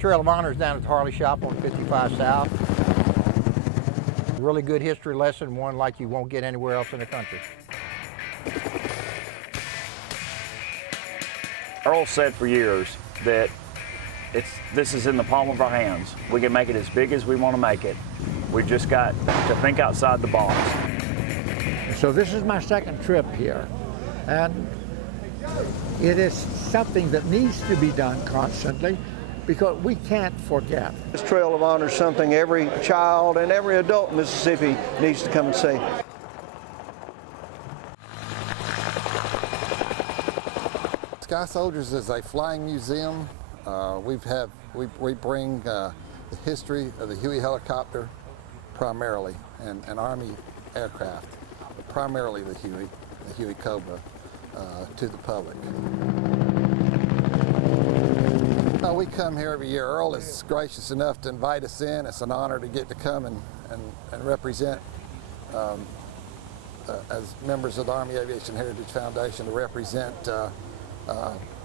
Trail of Honor is down at the Harley Shop on 55 South. Really good history lesson, one like you won't get anywhere else in the country. Earl said for years that this is in the palm of our hands. We can make it as big as we want to make it. We've just got to think outside the box. So this is my second trip here, and it is something that needs to be done constantly because we can't forget. This Trail of Honor is something every child and every adult in Mississippi needs to come and see. Sky Soldiers is a flying museum. We bring the history of the Huey helicopter primarily, and Army aircraft, but primarily the Huey Cobra, to the public. We come here every year. Earl is gracious enough to invite us in. It's an honor to get to come and represent, as members of the Army Aviation Heritage Foundation, to represent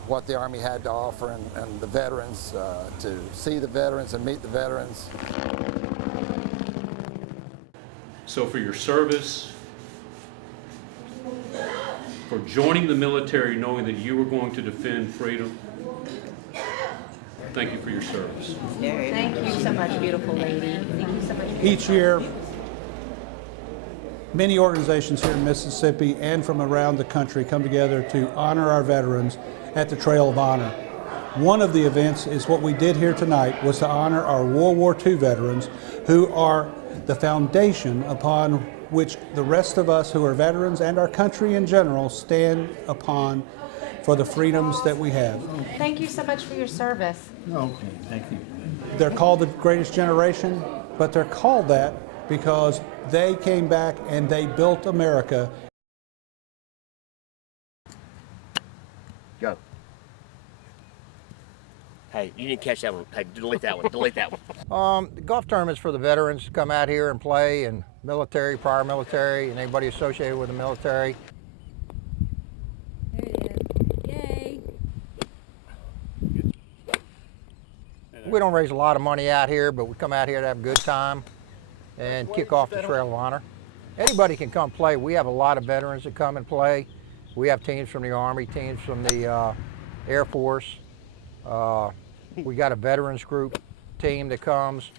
what the Army had to offer and the veterans, to see the veterans and meet the veterans. So for your service, for joining the military knowing that you were going to defend freedom, thank you for your service. Thank you so much, beautiful lady. Thank you so much. Each year, many organizations here in Mississippi and from around the country come together to honor our veterans at the Trail of Honor. One of the events is what we did here tonight, was to honor our World War II veterans who are the foundation upon which the rest of us who are veterans and our country in general stand upon for the freedoms that we have. Thank you so much for your service. Okay, thank you. They're called the Greatest Generation, but they're called that because they came back and they built America. Go. Hey, you didn't catch that one. Hey, delete that one. Delete that one. The golf tournaments for the veterans to come out here and play, and military, prior military, and anybody associated with the military. There it is. Yay. We don't raise a lot of money out here, but we come out here to have a good time and kick off the Trail of Honor. Anybody can come play. We have a lot of veterans that come and play. We have teams from the Army, teams from the Air Force. We got a veterans group team that comes.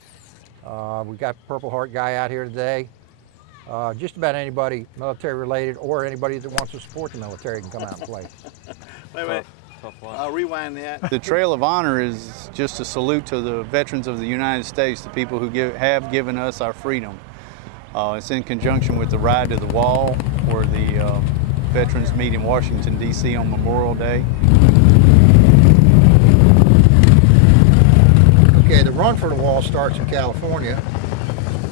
We got Purple Heart guy out here today. Just about anybody military related or anybody that wants to support the military can come out and play. Wait a minute. I'll rewind that. The Trail of Honor is just a salute to the veterans of the United States, the people who have given us our freedom. It's in conjunction with the Ride to the Wall, where the veterans meet in Washington, D.C. on Memorial Day. Okay, the Run for the Wall starts in California,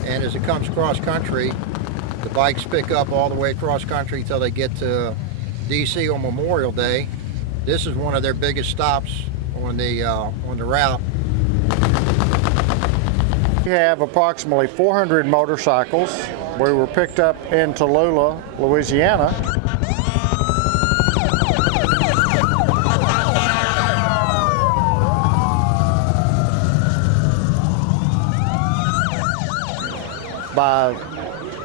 and as it comes cross country, the bikes pick up all the way across country until they get to D.C. on Memorial Day. This is one of their biggest stops on the route. We have approximately 400 motorcycles. We were picked up in Tallulah, Louisiana. By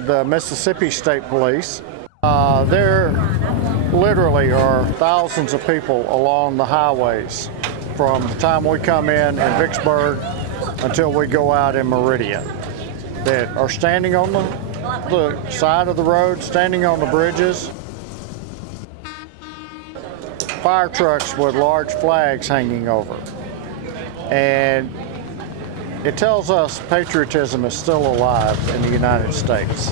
the Mississippi State Police. There literally are thousands of people along the highways from the time we come in Vicksburg until we go out in Meridian that are standing on the side of the road, standing on the bridges. Fire trucks with large flags hanging over. And it tells us patriotism is still alive in the United States.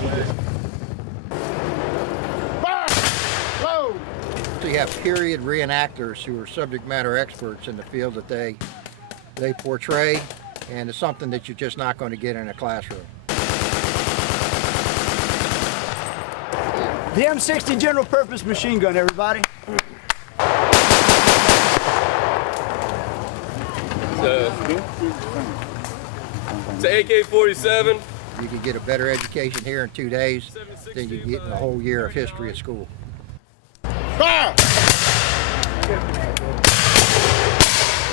So you have period reenactors who are subject matter experts in the field that they portray, and it's something that you're just not going to get in a classroom. The M60 General Purpose Machine Gun, everybody. It's an AK-47. You can get a better education here in 2 days than you get in a whole year of history at school. Fire!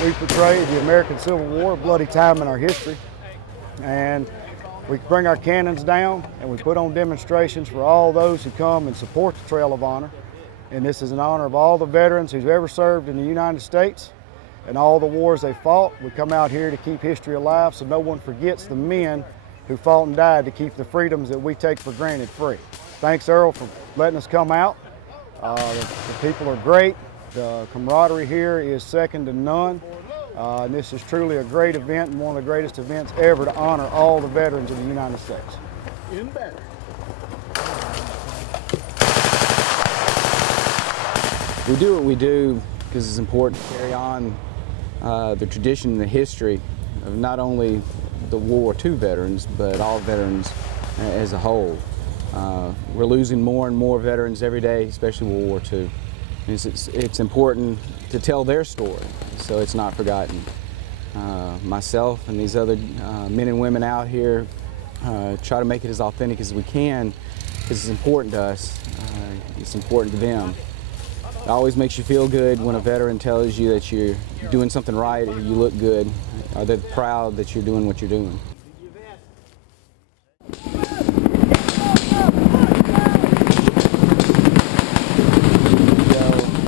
we portray the American Civil War, a bloody time in our history. And we bring our cannons down and we put on demonstrations for all those who come and support the Trail of Honor. And this is in honor of all the veterans who've ever served in the United States and all the wars they fought. We come out here to keep history alive so no one forgets the men who fought and died to keep the freedoms that we take for granted free. Thanks, Earl, for letting us come out. The people are great. The camaraderie here is second to none. And this is truly a great event and one of the greatest events ever to honor all the veterans of the United States. Even better. We do what we do because it's important to carry on the tradition and the history of not only the World War II veterans, but all veterans as a whole. We're losing more and more veterans every day, especially World War II. It's important to tell their story so it's not forgotten. Myself and these other men and women out here try to make it as authentic as we can because it's important to us, it's important to them. It always makes you feel good when a veteran tells you that you're doing something right, or you look good, or they're proud that you're doing what you're doing.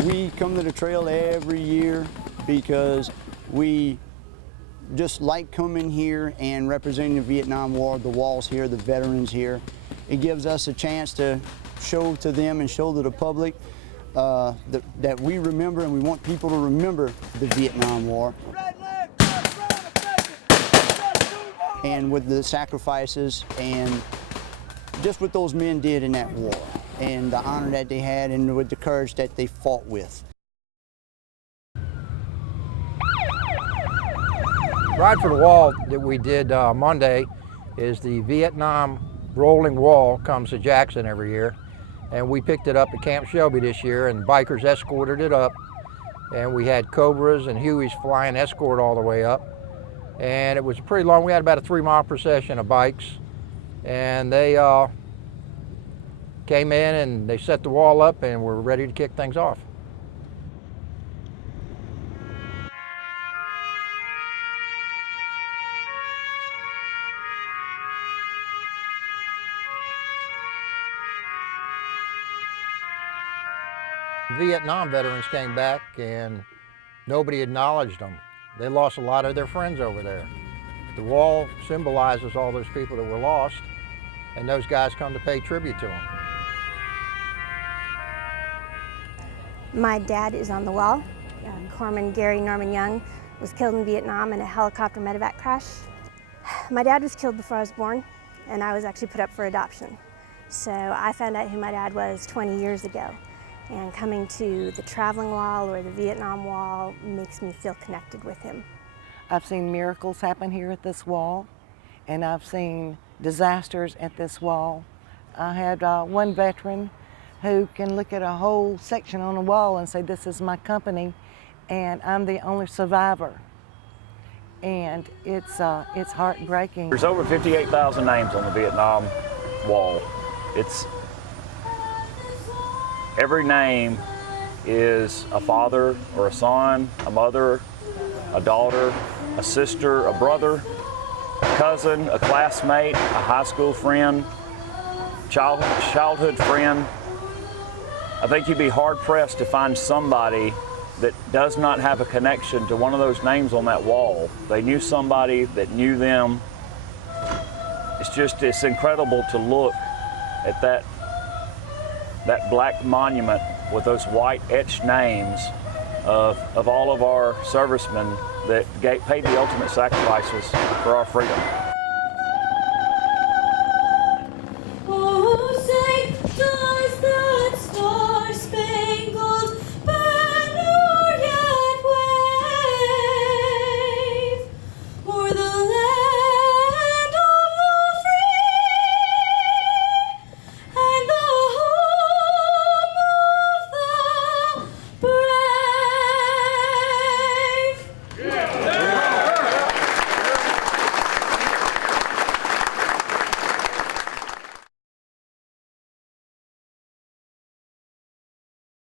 We come to the trail every year because we just like coming here and representing the Vietnam War, the walls here, the veterans here. It gives us a chance to show to them and show to the public that we remember, and we want people to remember the Vietnam War. And with the sacrifices and just what those men did in that war, and the honor that they had, and with the courage that they fought with. Ride for the Wall that we did Monday is the Vietnam Rolling Wall, comes to Jackson every year. And we picked it up at Camp Shelby this year, and bikers escorted it up. And we had Cobras and Hueys flying escort all the way up. And it was pretty long. We had about a 3-mile procession of bikes. And they came in and they set the wall up and were ready to kick things off. Vietnam veterans came back and nobody acknowledged them. They lost a lot of their friends over there. The wall symbolizes all those people that were lost, and those guys come to pay tribute to them. My dad is on the wall. Corpsman Gary Norman Young was killed in Vietnam in a helicopter medevac crash. My dad was killed before I was born, and I was actually put up for adoption. So I found out who my dad was 20 years ago. And coming to the Traveling Wall or the Vietnam Wall makes me feel connected with him. I've seen miracles happen here at this wall, and I've seen disasters at this wall. I had one veteran who can look at a whole section on a wall and say, "This is my company, and I'm the only survivor." And it's heartbreaking. There's over 58,000 names on the Vietnam Wall. Every name is a father or a son, a mother, a daughter, a sister, a brother, a cousin, a classmate, a high school friend, childhood friend. I think you'd be hard-pressed to find somebody that does not have a connection to one of those names on that wall. They knew somebody that knew them. It's incredible to look at that black monument with those white etched names of all of our servicemen that paid the ultimate sacrifices for our freedom.